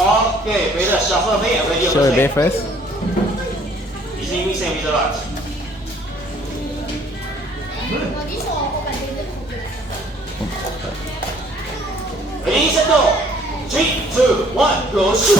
Okay, better shuffle me and ready Show your bay first. Easy me same with the right. Ready, set, go. 3, 2, 1, go shoot.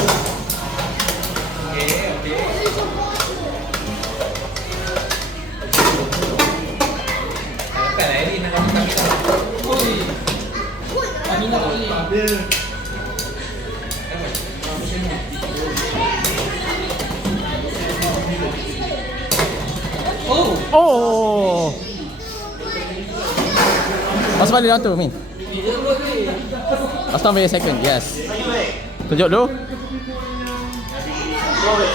Oh! Masuk balik dalam tu, Min. Last time very second, yes. Second leg. Tunjuk dulu. Show it.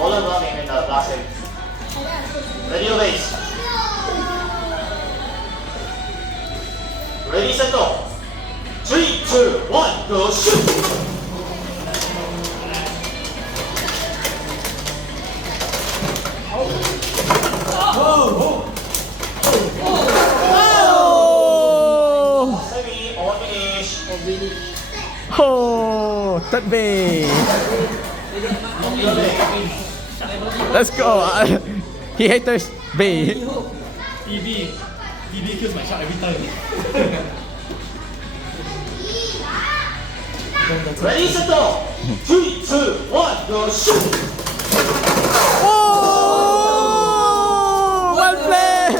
All of running in the last leg. Ready, your base. Ready, set, go. 3, 2, 1, go shoot. Oh! Semi or finish. Oh! Third bay. Your leg. Let's go. He haters bay. TB kills my shot every time. Ready, set, go. 3, 2, 1, go shoot. Oh! Well played!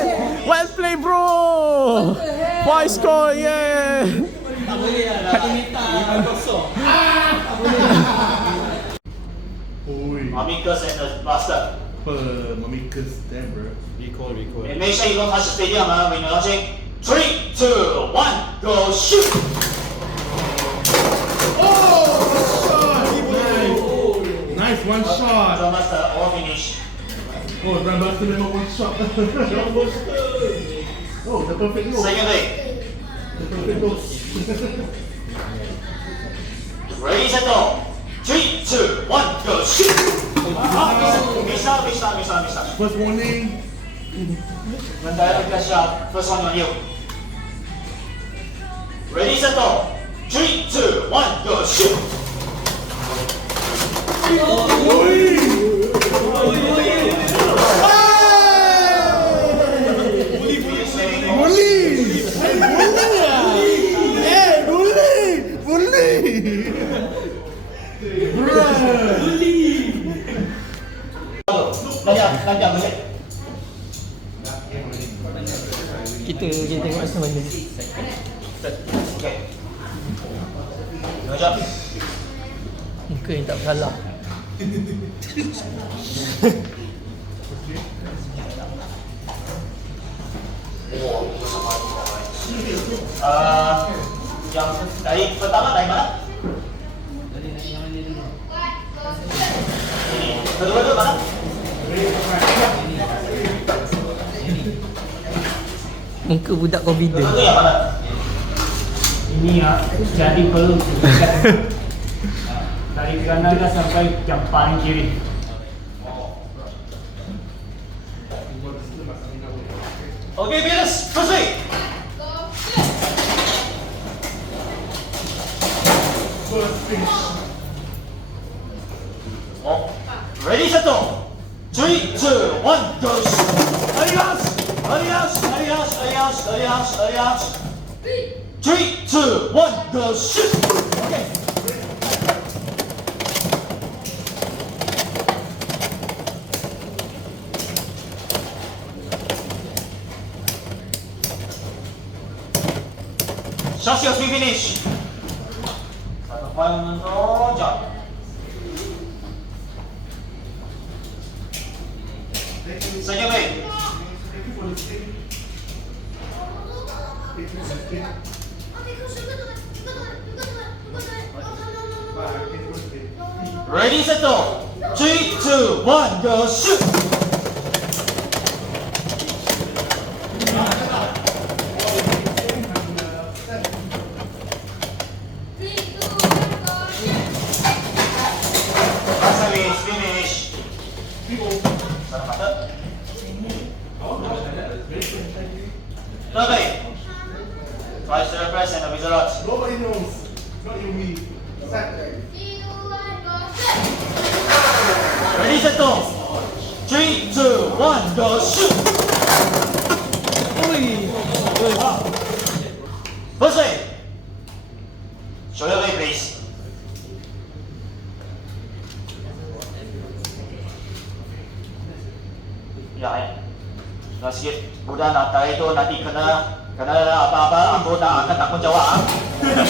Well played, bro! Point score, yeah! Tak boleh lah, dah minta 5-0. Amicus and the bastard. Mamikas damn bro. Recall. And make sure you don't touch the stadium when you're launching. 3, 2, 1, go shoot. Nice one shot. Drum master or finish. Oh, Grandmaster memang one shot. Oh, the perfect goal. Second leg. The perfect goal. Ready, set, go. 3, 2, 1, go shoot. Miss out. First warning. When direct flash shot, first one on you. Ready, set, go. 3, 2, 1, go shoot. Lanjut balik. Kita tengok macam mana. Okay. Lanjut. Muka yang tak bersalah. Yang dari pertama dari mana? Kedua mana? Muka budak confident. Kedua yang mana? Ini jadi perlu dari kanan sampai yang paling kiri. Okay, Venus, first leg. Oh, ready, set, go. 3, 2, 1, go. Adios. 3, 2, 1, go shoot. Okay. Shots your three finish. Satu poin untuk John. Second leg. Ready, set, go. 3, 2, 1, go shoot. Finish. Third leg. Try to press and the wizard. Nobody knows. Not you, me. Saturday. Ready, set, go. 3, 2, 1, go, shoot. First way. Show your way, please. Ya, sudah sikit. Mudah nak tarik tu nanti kena apa-apa anggota akan tanggung jawab. 3,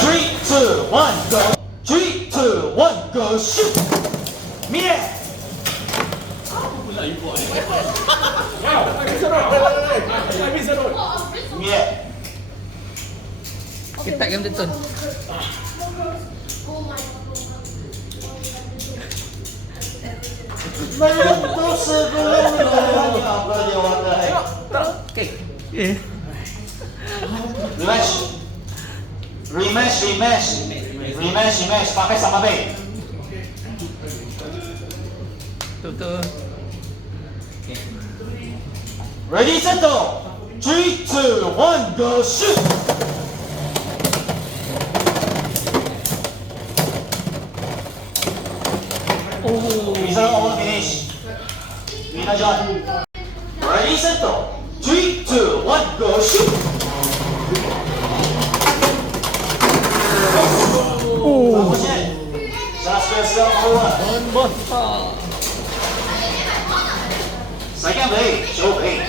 2, 1, go. 3, 2, 1, go, shoot. Mire. Mire. Kita kan betul. Menyentuh sebelum apa dia warna. Okey. Eh. Rematch. Pakai sama baik. Betul. Ready, set, go. 3, 2, 1, go, shoot. Bisa all finish. Mina John. Ready, set, go. 3, 2, 1, go, shoot. Bagus ya. Just yourself over. Second blade, show blade.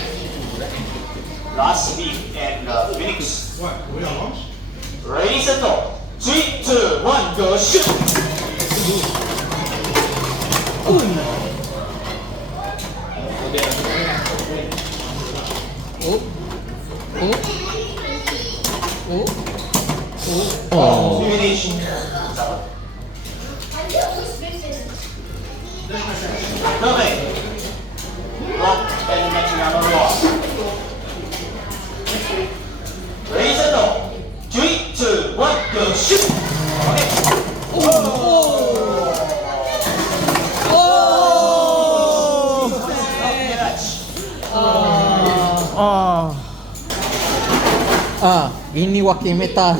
Last speed and Phoenix. Ready, set, go. 3, 2, 1, go, shoot. Oh. Finish. No way. Lock and match number 1. Ready, set, go. 3, 2, 1, go, shoot. Okay. Ini wakil meta.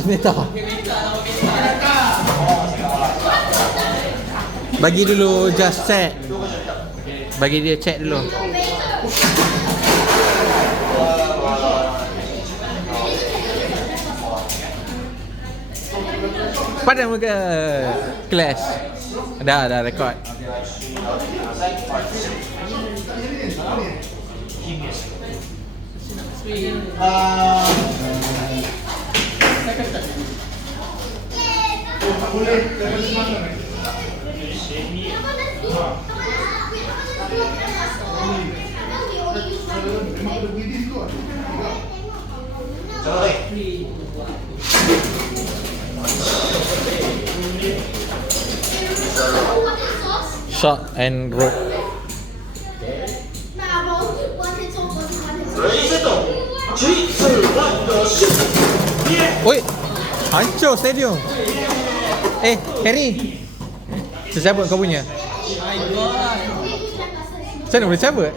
Bagi dulu just check. Bagi dia check dulu. Padam ke clash? Dah record. Shot and roll. Ready, set, go. 3, 2, 1, go, shoot. Yeah. Oi, hancur stadium. Harry, cabut kau punya. Macam mana boleh cabut?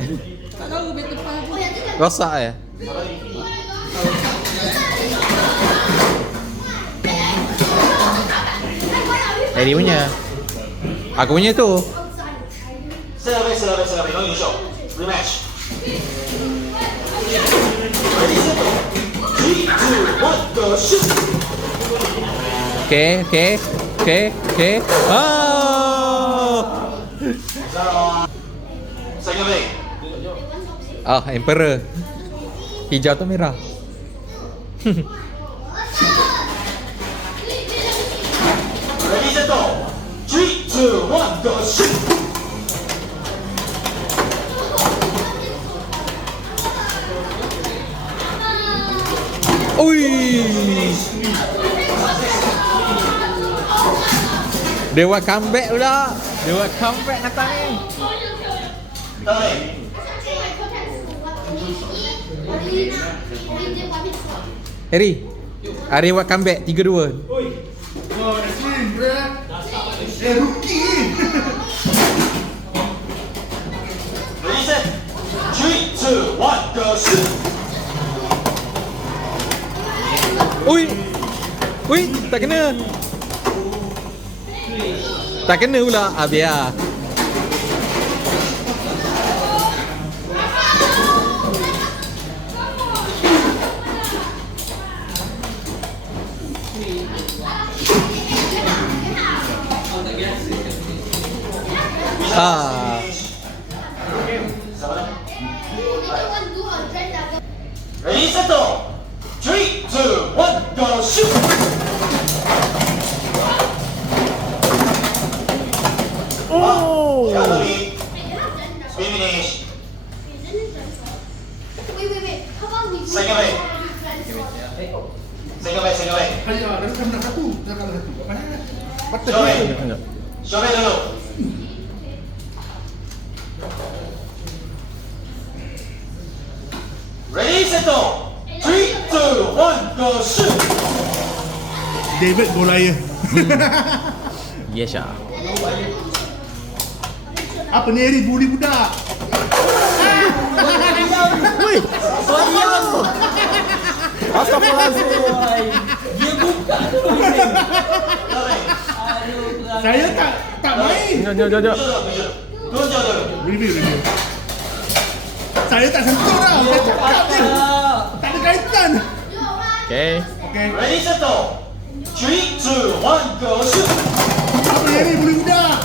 Tak tahu betul apa. Rosak ya? Harry punya. Aku punya tu. Set away, no use show. Rematch. Ready, set, go. 3, 2, 1, go, shoot. Okay. Oh! Second blade. Emperor. Hijau atau merah? Ready, set, go. 3, 2, 1, go, shoot. Ui! Dewa comeback pula. Dewa comeback datang ni. Tarik. Harry, ada Dewa comeback 3-2. Ready, set. 3, 2, 1, go, shoot. Ui, tak kena. Tak kena pula. Biar. Ready, set, go. 3, 2, 1, go, shoot. Oh! Gallery. Finish. Second way. Second way, second way. Show me. Show me dulu. Ready, set, go. 3, 2, 1, go, shoot. David Golaya. Yes, ah. Apa ni Eri? Buli budak. Wih! Diam! Astagfirullahaladzim. Saya tak main. Jom. Tunjuk dulu. Review. Saya tak sentuh dah. Saya cakap je. Tak ada kaitan. Okay. Okay. Ready, set, go. 3, 2, 1, go, shoot. Apa ni Eri? Buli budak.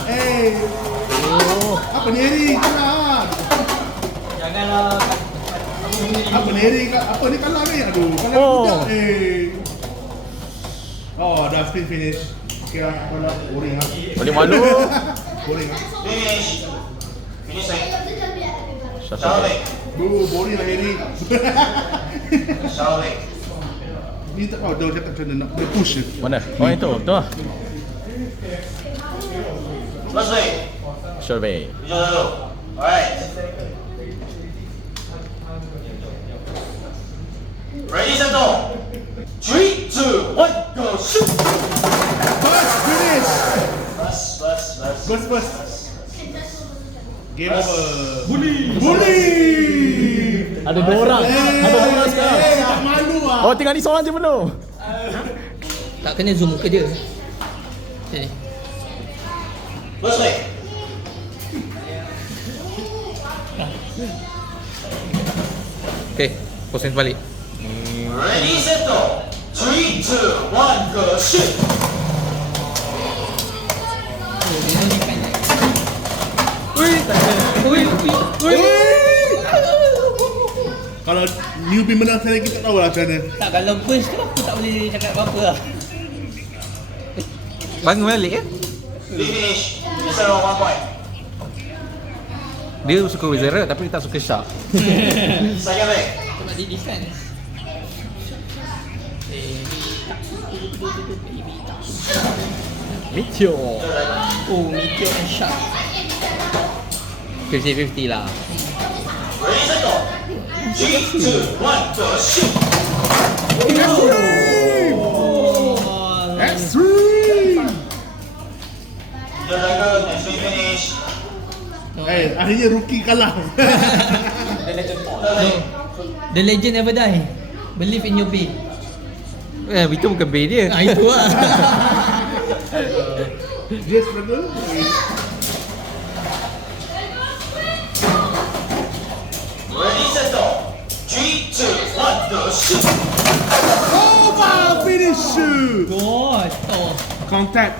Oh. Apa ni Eri? Kalah. Janganlah. Apa ni Eri? Apa ni kalah ni? Aduh, kalah Oh. budak. Oh, dah spin finish. Okay lah, kalah. Boring lah. Boleh malu. Boring lah. Finish. Finish line. Shut Show up. me. Boring lah Eri. Show me. Ni tak tahu dia cakap macam mana nak dia push je. Mana? Oh, itu. Tu lah. First way. Survey. Tunjuk dulu. Alright. Ready, set, go. 3, 2, 1, go, shoot. First finish. Bus. Game over. Bully. Ada 2 orang. Ada 2 orang sekarang. Tak malu ah. Oh, tinggal ni seorang je penuh. Tak kena zoom muka dia. Sini. First way. Okay, pusing balik. Ready, set, go. 3, 2, 1, go, shoot. Kalau newbie menang saya kita tak tahu lah macam mana. Tak, kalau burst tu aku tak boleh cakap apa-apa lah. Bangun balik kan? Finish. Mister 1 point. Dia suka Wizard tapi dia tak suka Shark. Second way. Sebab dia defense. Meteor. Oh, Meteor and Shark. 50-50 lah. Ready, set, go. 3, 2, 1, go, shoot. Extreme. Tunjuk dragon. Next way, finish. Akhirnya rookie kalah. Third way. The legend never die. Believe in your bay. Itu bukan bay dia. Itu lah. Dia struggle. Ready, set, go. 3, 2, 1, go, shoot. Over finish. God. Oh. Contact.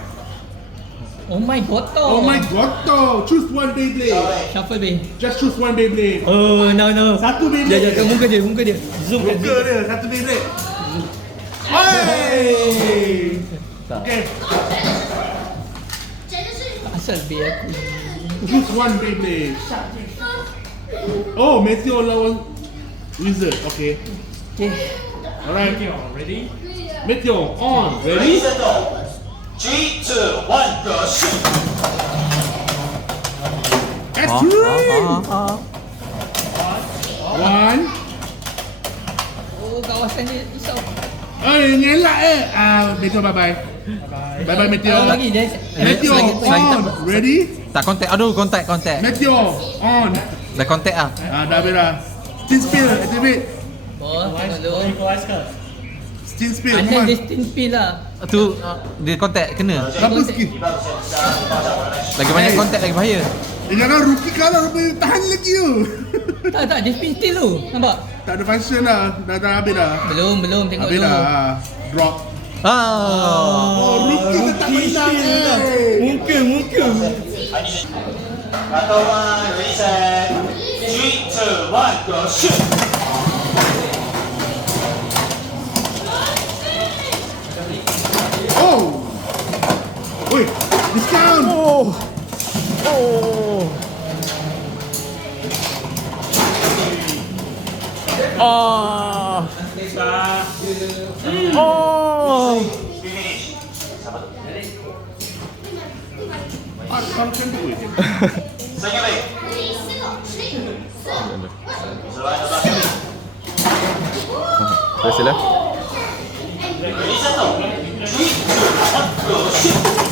Oh my god. Oh my god. Choose one Beyblade. Shuffle bay. Just choose one Beyblade. Oh, no. Satu Beyblade. Jangan muka dia. Zoom kat Muka dia satu Beyblade. Hey. Okay. Asal bay aku. Choose one Beyblade. Oh, Meteor lawan Wizard. Okay. Okay. Alright. Ready? Meteor on. Ready, Ready? set, go. 3, 2, 1, go, shoot. Extreme. One. Oh, kawasan dia risau. Ngelak Meteor bye-bye. Bye-bye Meteor. Oh, lagi dia. Meteor Selagi on. Ready? Tak kontak. Aduh, kontak. Meteor on. Dah kontak lah. Dah habis dah. Steam Spill activate. Oh, tengok dulu. Equalize ke? Steam Spill. Anda Come on. destin pin lah. Tu dia kontak kena. Double skill. Lagi banyak kontak lagi bahaya. Jangan rookie kalah rupanya tahan lagi tu. Tak, destin still tu. Nampak? Tak ada function dah. Dah habis dah. Belum, tengok Habis dulu. dah. Drop. Ah. Oh, rookie tetap menang. Muka. I need Battle 1, ready set. 3, 2, 1, go shoot. Oh! Wait, discount! Oh. Oh. Ah. Oh. Finish. Kalau macam tu je. Second leg. Selain atas kami. Terus sila. Ready set go. 3, 2, 1, go shoot.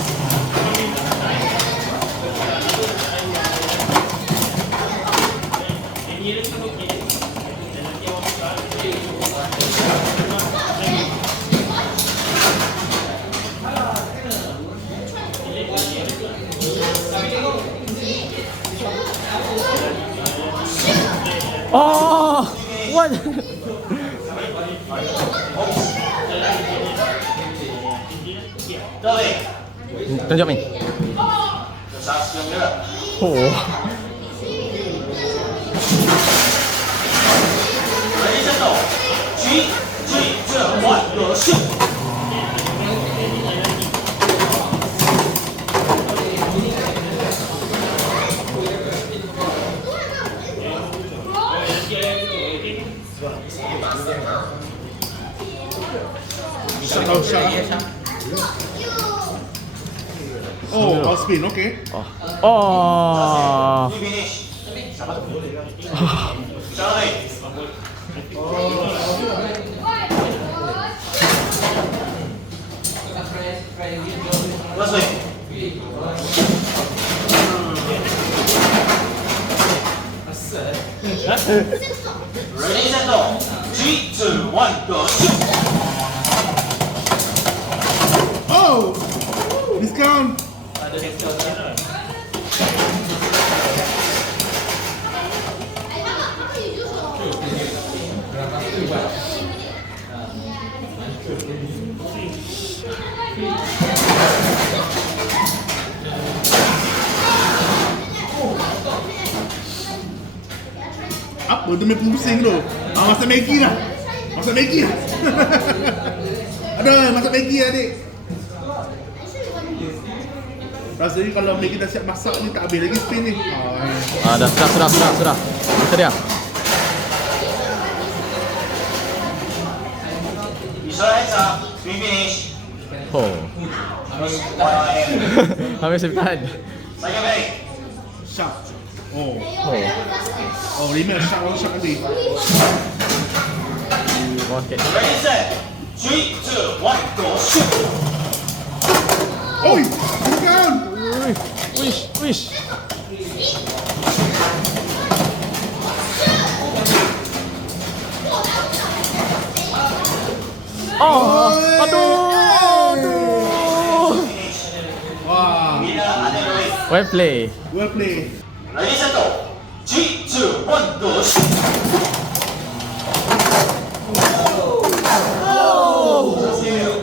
Oh. What? Third leg. Tunjuk ni. Besar sekali juga. Oh. Ready set go. 3, 2, 1, go shoot. Shot out, shot out. Oh, all spin, okay. Oh. Finish. Third leg. Last leg. Ready set go. 3, 2, 1, go shoot. Oh! Discount! Apa tu main pusing tu? Masak Maggi lah. Masak Maggi lah. Aduh, masak Maggi lah adik. Rasanya kalau Maggi dah siap masak ni tak habis lagi spin ni. Ah, dah sudah. Itu dia. Visual hands up. Finish. Oh. Habis sebentar. Second leg. Sharp. Oh. Oh. Oh, remake sharp orang sharp tadi. Okay. Ready set. 3, 2, 1, go shoot. Oi! Discount! Wish. Oh, aduh. Wah, Winner ada Louis. Well play. well played. Ready set go. 3, 2, 1, go shoot.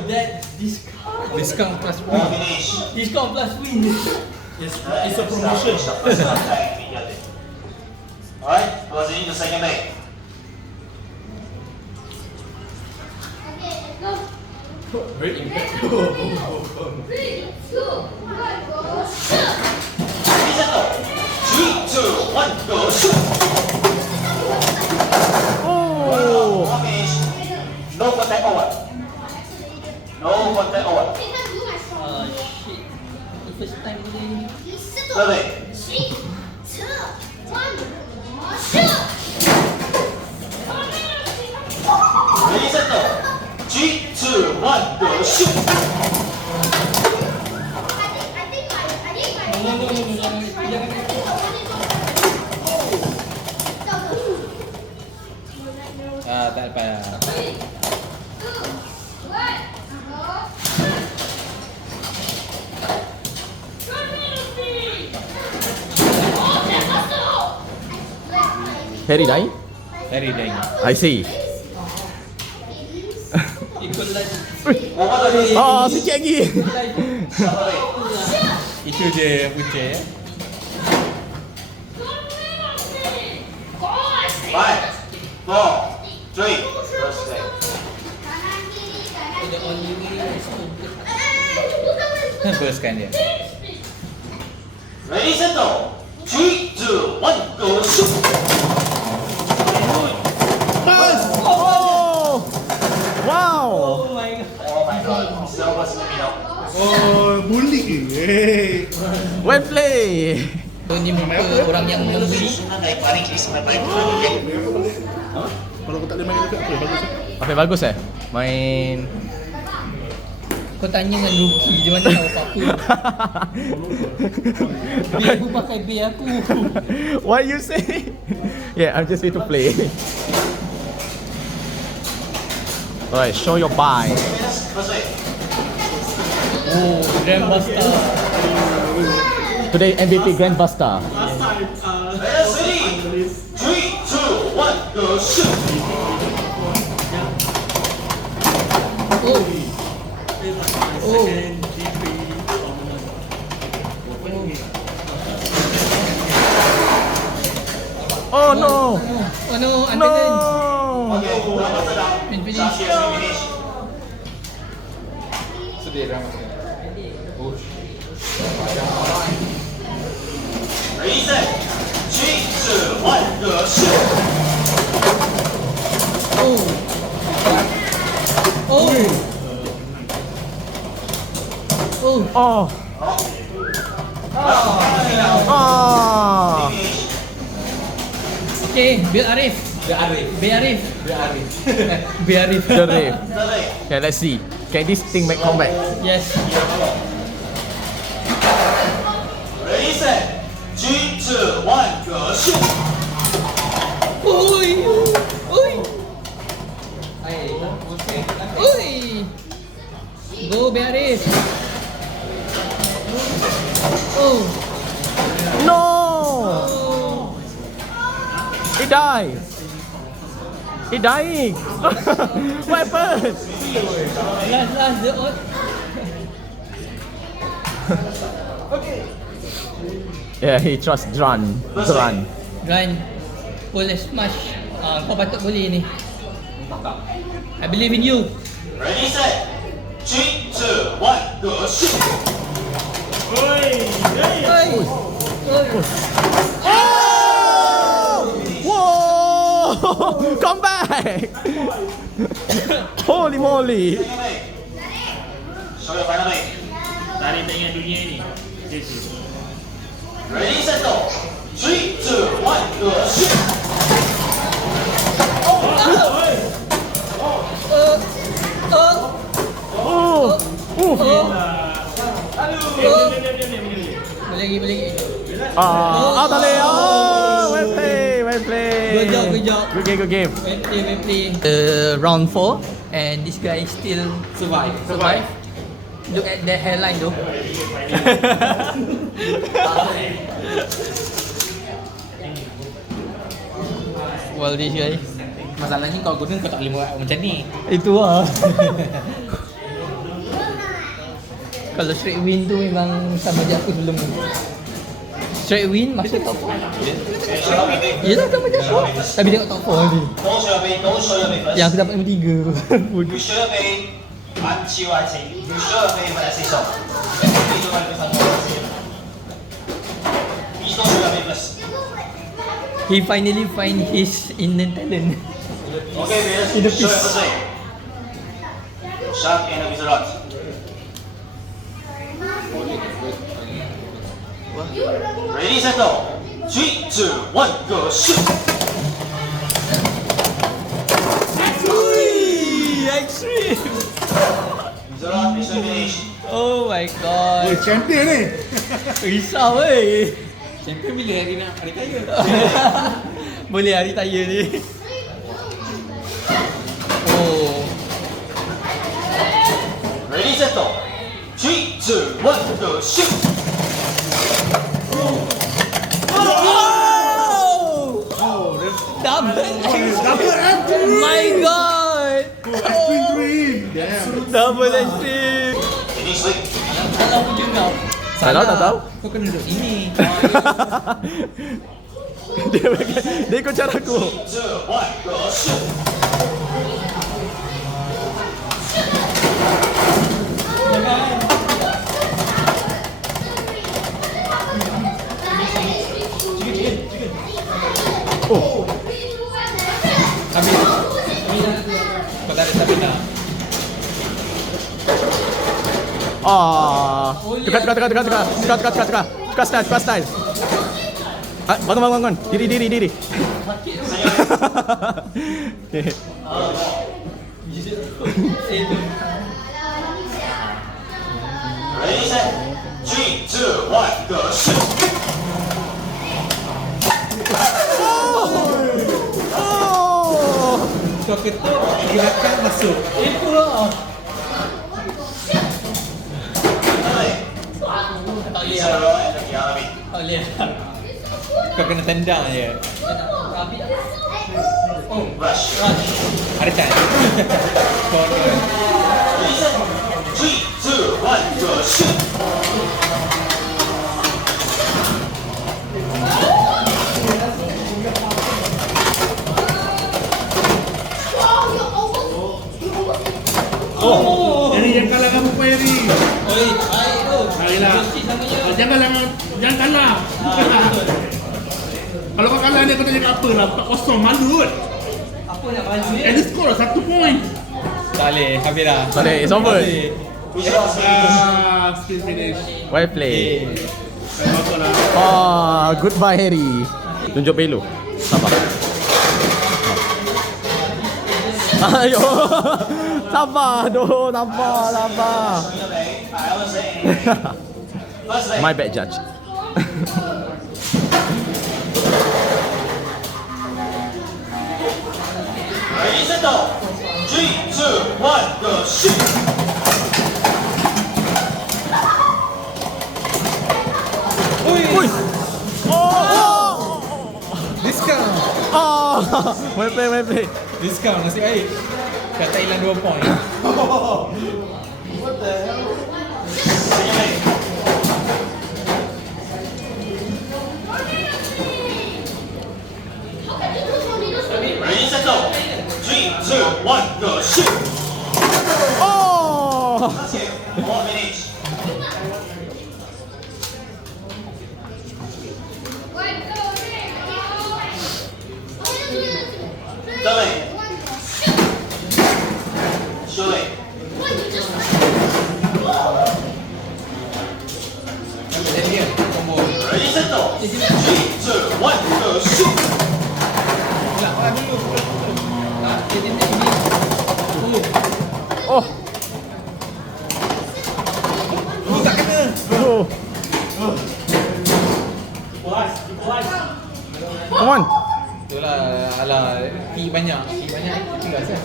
That discount. Discount plus win. Finish. Discount plus win. It's a promotion. Alright, proceeding to second leg. Very impactful. 3, 2, 1, go shoot! Ready set go. 3, 2, 1, go shoot. Oh. One finish. No contact over. No contact over. Shit. The first time today. Third leg. 3, 2, 1, go shoot! Ready set go. 3, 2, 1, go shoot. Tak lepas. Harry die? Very dying. I see. Ikut lagi. Over the leg. Oh, sikit lagi. Third leg. Itu je punca ya. 4, 3, first play. Kanan kiri, kanan The kiri. only way is to Burstkan dia. Ready, set, go. 3, 2, 1, go, shoot. Oh! Wow! Oh my god. Oh my god, silver Firmino. Oh, bully. Hey. Well play! So ni muka orang yang membeli. Naik paling di sebelah baik. Kalau kau tak boleh main dekat apa? Bagus. Apa yang bagus Main... Kau tanya dengan rookie dia mana tahu apa-apa. Biar aku pakai biar aku. What you say? Yeah, I'm just here to play. Alright, show your buy. First play. Oh, Grandmaster. Today MVP Grandbuster. Ready, 3, 2, 1, go, shoot. Oh. Oh. Oh no! Oh no, No! unbeaten. Okay, number sedang. Finish. Sasha finish. Sedih drama. Ready, set. 3, 2, 1, go, shoot. Oh. Oh. Oh. Oh! Ah! Okay, Biar Arif. Biar Arif. The rave. Third play. Okay, let's see. Can this thing make comeback? Yes. Ready, set. 3, 2, 1, go, shoot. Oi. Oi. Oi. Go Biar Arif. Oh. No! Oh. It died! It dying! What happened? Last the odd. Yeah, he trusts Dran. Run. Pull a smash. Kau patut boleh ni. I believe in you. Ready, set. 3, 2, 1, go, shoot. Oi. Whoa! Come back! Holy moly! Second play. Show your final play. Dari tengah dunia ni. Ready, set, go. 3, 2, 1, go, shoot. Oh! Oh! Boleh lagi. Ah, tak boleh. Oh, well play. Good job. Good game. We play. Round 4 and this guy still survive. Look at the hairline though. Well, this guy. Masalahnya kau guna kau tak boleh buat macam ni. Itu lah. Kalau straight win tu memang sama je aku sebelum ni. Straight win masuk top 4. Yelah sama je aku. Tapi tengok top 4 ni. Don't show your pay, don't show your pay first. Yang aku dapat nombor 3. You show your pay. Until I say. You show your pay when I say so. Please don't make me Please don't show your pay first. He finally find his inner talent. Okay, players, show your first play. Shark and a wizard. Ready, set, go. 3, 2, 1, go, shoot. Extreme. Wizard, mission finish. Oh my god. Oh, champion ni. Risau weh. Champion bila hari kaya? Boleh hari raya ni. Oh. Ready, set, go. 3, 2, 1, go, shoot. Double Double M3. My god. Extreme 3. Damn. Double extreme. Finish week. Salah macam kau. Tak tahu. Kau kena duduk sini. Dia ikut cara aku. 3、2、1、Go shoot！ Oh. Habis. Kau tak ada stamina. Ah. Tukar style. Ah, bangun. Diri. Ready set， 3、2、1、Go shoot！ Oh. Kau ketuk, gerakan masuk. Itu lah. Tak boleh lah. Tak boleh lah. Kau kena tendang je. Habis dah. Rush！ Ada chance. Corner. Ready set， 3、2、1、Go shoot！ Jadi yang kalah kamu Ferry. Oi, baik tu. Baiklah. Sikit namanya. Jangan kalah. Kalau kau kalah ni kau tak cakap apa lah. 4-0 malu kot. Apa nak baju ni? At least score lah 1 point. Tak boleh, habis dah. Tak boleh, it's over. Still finish. Well play. Betul lah. Ah, goodbye Harry. Tunjuk pelo. Sabar. Ayo. Sabar doh, sabar. My bad judge. Ready set go！ 3、2、1、Go shoot！ Ui. Oh. Discount. Oh. Well play. Discount nasib baik. Kata hilang 2 point. Ready set go！ 3、2、1、Go shoot！ Oh. 1 minute。 对，修磊， Jadi dia combo. Ready set go！ 3、2、1、Go shoot！ Oh. Tak kena. Oh. Come on. Itulah alah ki banyak tinggal sah.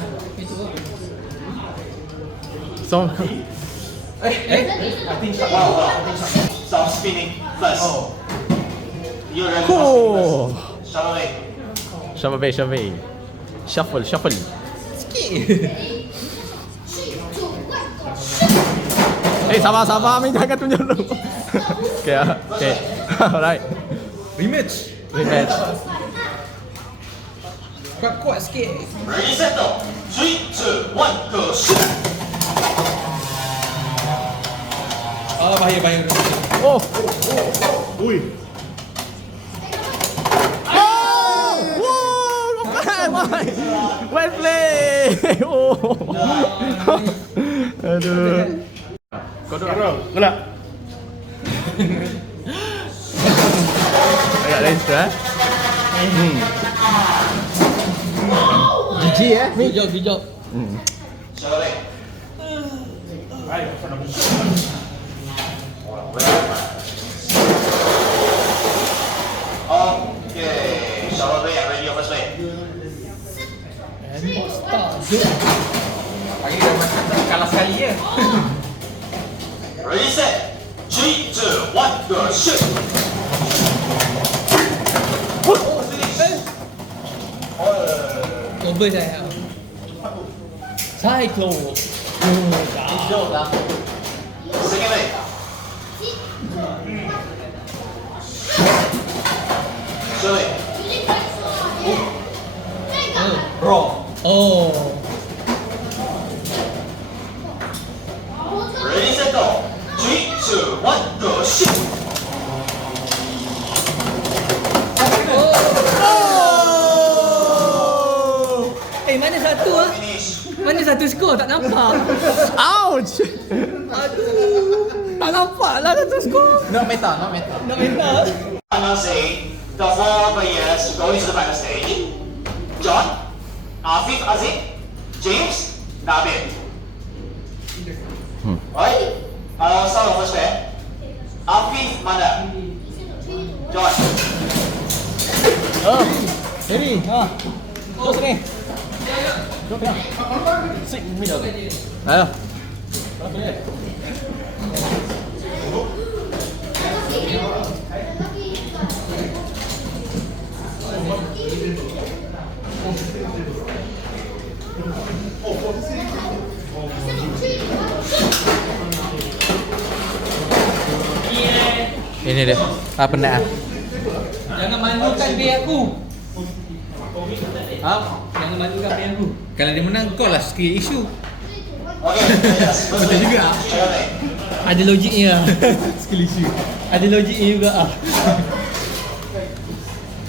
So. I think stop. Stop spinning first。You're ready。 Oh. Shallow leg。 Shuffle. Eh, sabar. Min jangan tunjuk dulu. Okay. Alright. Rematch. Kuat sikit. Ready set go！ 3、2、1、Go shoot！ Bahaya. Oh. Ui. Well play. Oh. Aduh. Kau duduk. Gelap. Agak extra. GG Good job. Shallow leg。 Okay, shallow leg and ready your first leg。 Pagi dah macam kalah sekali je. Ready set。 3、2、1、Go shoot！ Cover saya. Cyclone. Second leg。 Shallow leg。satu skor tak nampak. Ouch! Tak nampak lah satu skor. Not meta, not meta. Nak minta. Final say, the 4 players going to the final stage. John, Afif Aziz, James, Nabil. Alright, start the first pair. Afif mana? John. Oh, ready? Terus ni. Ayo. Ini dia. Ah, penat ah. Jangan malukan biar aku. Jangan malukan biar aku. Kalau dia menang, kau lah sikit isu. Okay, yes. Betul juga. Ada logiknya. Skill issue. Ada logiknya juga ah.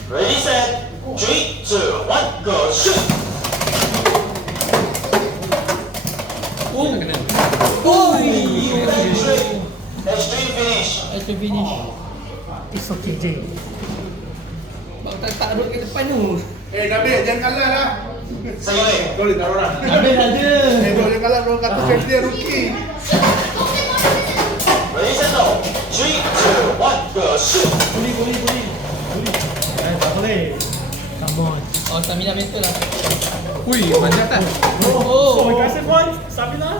Ready, set, 3, 2, 1, go, shoot! Oh. Extreme finish. Let's finish. It's okay, Jay. Bang tak taruh ke depan tu. Nabil, jangan kalah lah. Saya Kau boleh taruh orang. Habis ada. Kau jangan kalah, bro. Kata dia rookie. Ready, set, go! 3, 2, 1, go, shoot! Boleh. Tak boleh. Come on. Oh, stamina mental lah. Hui, manjat tak? Oh, Oh. kasih point. Stamina.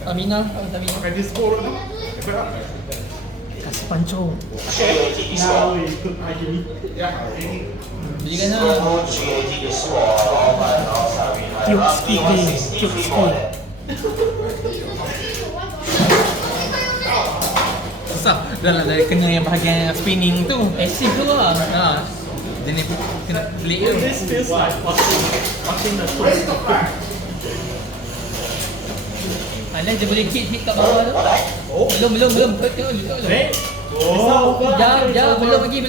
Stamina. Stamina. Kan dia score tu. Kasih pancung. GAT score. Ikut lagi ni. Belikan lah. GAT score. Cute speed ni. Cute speed. Susah. Dah lah kena yang bahagian spinning tu. Acid tu lah. Dia ni kena pelik tu. This feels like watching the show. Alah dia boleh hit kat bawah tu. Belum. Tengok dulu. Wait. Oh. Jap, belum lagi.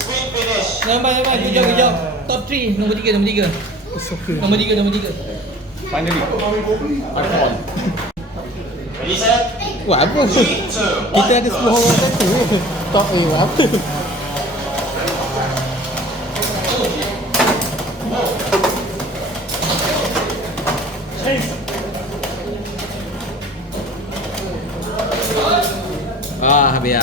Spin finish. Lambat. Kejap. Top 3, nombor 3. It's okay. Nombor 3. Finally. Ada kawan. Ready, set, Wah, apa? 3, 2, 1, Kita ada 10 orang satu. Tak apa. Biar.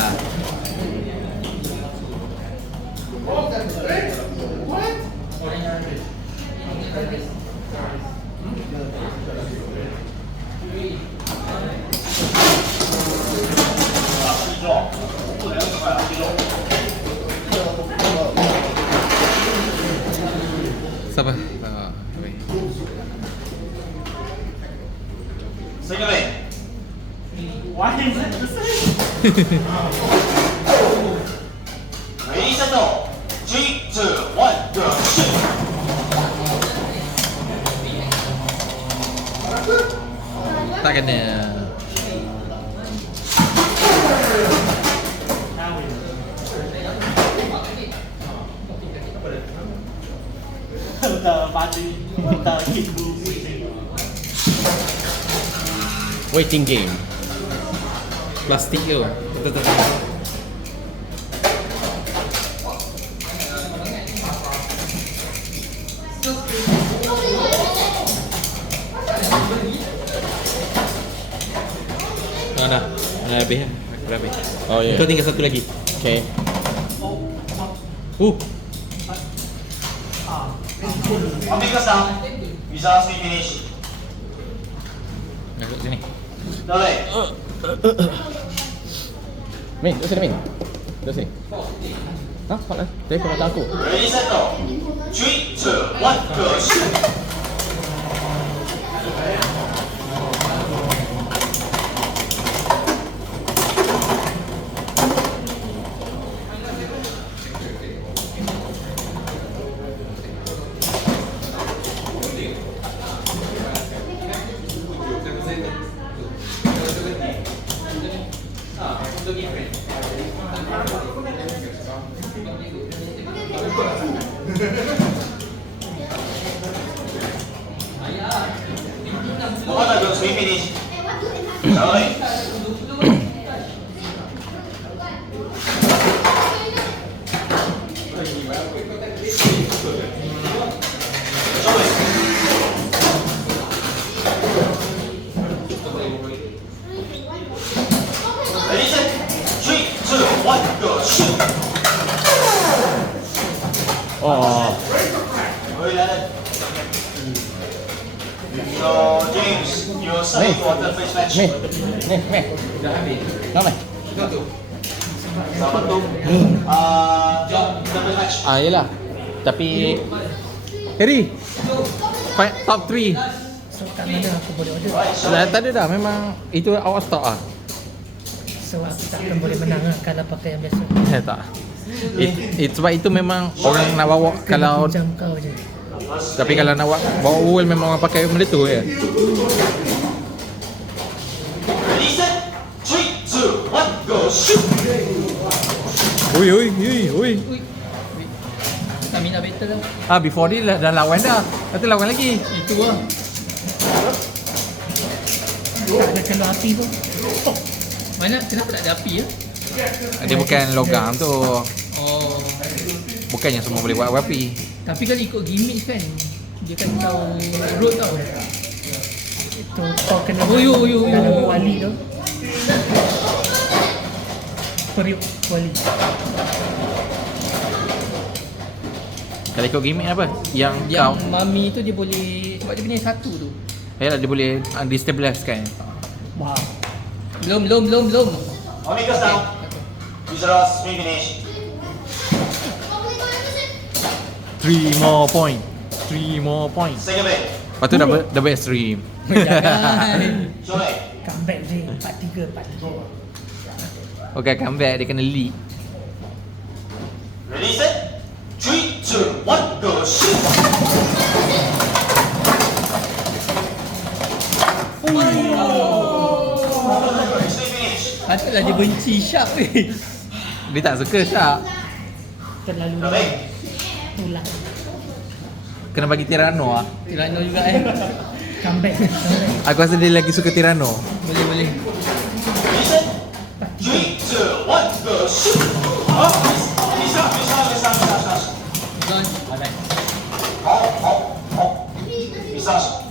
Sabar. Single leg. Why is it the same? Ready, set, go! 3, 2, 1, go, shoot! Tak kena. The body, the kick move. Waiting game. Plastik tu. Betul. Dah habis lah. Aku dah habis. Oh ya. Kau tinggal satu lagi. Okay. One fingers down. Visual spin finish. Masuk sini. No leg. Min, duduk sini Min. Duduk sini. Hah? Hot lah. Dia kau nak aku. Ready, set, go! 3, 2, 1, go, shoot! Mukota goes we finish. Sorry. Ready, set. 3, 2, 1, go shoot. Oh. Good, Alan. So James, you're set for the first match. Meh. Nama. Selamat tu. John, the first match. Yelah. Tapi Harry, top 3. So kat mana aku boleh order? Tak ada dah, memang itu awak stop ah. So aku tak akan boleh menang lah kalau pakai yang biasa. Tak. Sebab itu memang orang nak bawa kalau Jam kau je. tapi kalau nak bawa wool memang orang pakai benda tu ya. Ready, set. 3, 2, 1, go shoot. Ui. Stamina better lah. Before ni dah lawan dah. Lepas tu lawan lagi. Itu lah. Tak ada keluar api tu. Oh. Mana? Kenapa tak ada api ya? Dia bukan logam tu. Oh. Bukannya semua boleh buat api. Tapi kalau ikut gimmick kan, dia kan tahu road tau. Itu kau kena dalam wali tu. Periuk wali. Kalau ikut gimmick apa? Yang Yang mami tu dia boleh, sebab dia punya satu tu. yalah dia boleh destabilize kan. Wow. Belum. Only goes down. User us, we finish. 3 more point. Second bit. Lepas tu double extreme. Jangan. Sorry. Comeback je. 4-3. Okay, comeback dia kena lead. Ready, set. 3, 2, 1, go shoot. Patutlah dia benci Sharp weh. Dia tak suka Sharp. Terlalu Sorry. tulang. Kena bagi Tirano lah. Tirano juga Comeback. Aku rasa dia lagi suka Tirano. Boleh. Ready, set. 3, 2, 1, go shoot. Oh, bisa. Gone. Bisa.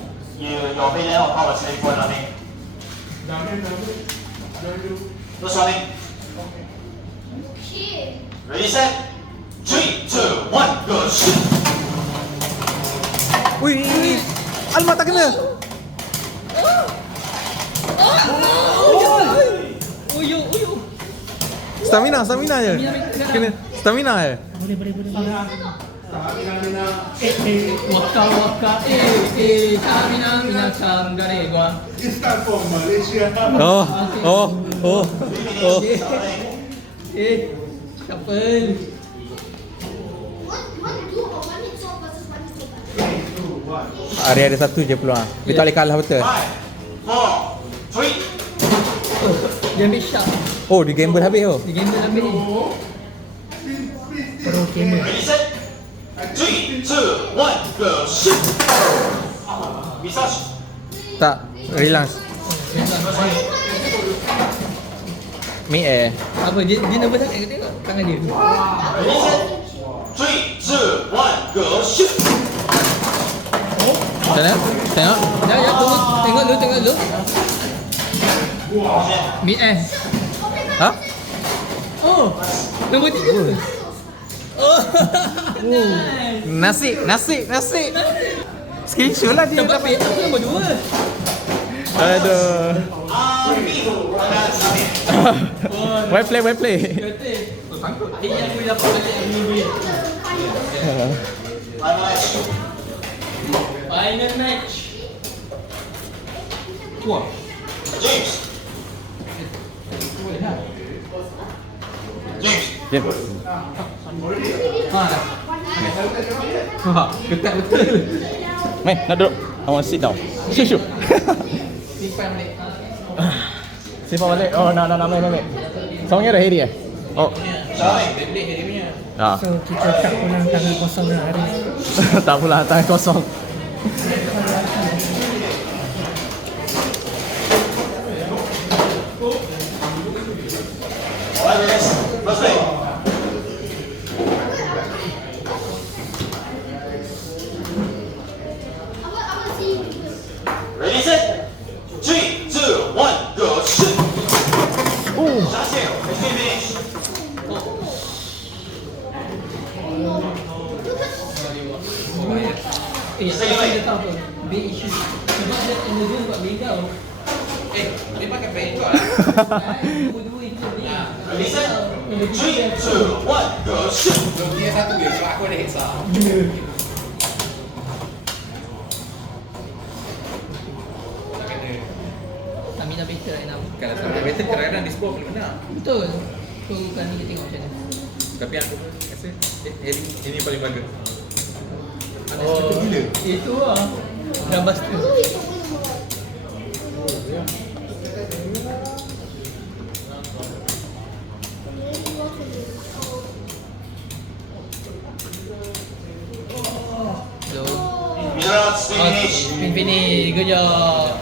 Your main line of power is for nothing. Terus running. Ready, set. 3, 2, 1, go shoot. Ui, alamak tak kena. Uyu. Stamina je. Kena stamina je. Boleh. Waka. Stamina changgare gua. It's time for Malaysia. Oh. Couple. Hari ada satu je peluang. Dia tak boleh kalah betul. 5, 4, 3. Dia ambil Sharp. Oh, dia gamble habis tu. Dia gamble ambil. Pro gamer. Ready, set. 3, 2, 1, go shoot. Bisa. Tak, relax. Mid Apa dia nervous sangat tengok tangan dia. Ready, set. 3, 2, 1, go shoot. Tengok. Ya, tunggu. Tengok dulu. Mid Ha? Oh. Nombor 3. Oh. Nasi. Screenshot lah dia. Tapi aku nombor 2. Aduh. Well play. Akhirnya aku dapat balik yang ni. Final match. Wah. James. Ketat betul. Main, nak duduk. I want to sit down. Shoo. Simpan balik. Simpan balik. Oh, nak main. Songnya dah Harry Oh. So kita tak pulang tangan kosong lah hari. Tak pula tangan kosong. Alright guys, let's play. Ready, set. 3, 2, 1, go, shoot. Shot kill. Extreme finish. Saya dia tahu apa. Big issue. Sebab dia kena dua buat bengkau. Dia pakai pakai itu lah. Dua-dua itu dia. Ready, set. 3, 2, 1, go, shoot. Dia satu je, sebab aku ada hexa. Tak kena. Stamina better right now. Kalau tak better kadang-kadang dispo boleh menang. Betul. So kan ni kita tengok macam mana. Tapi aku rasa ini paling bagus. Oh, itu lah. Dah buster. So, Mineral, extreme finish. spin finish. Good job.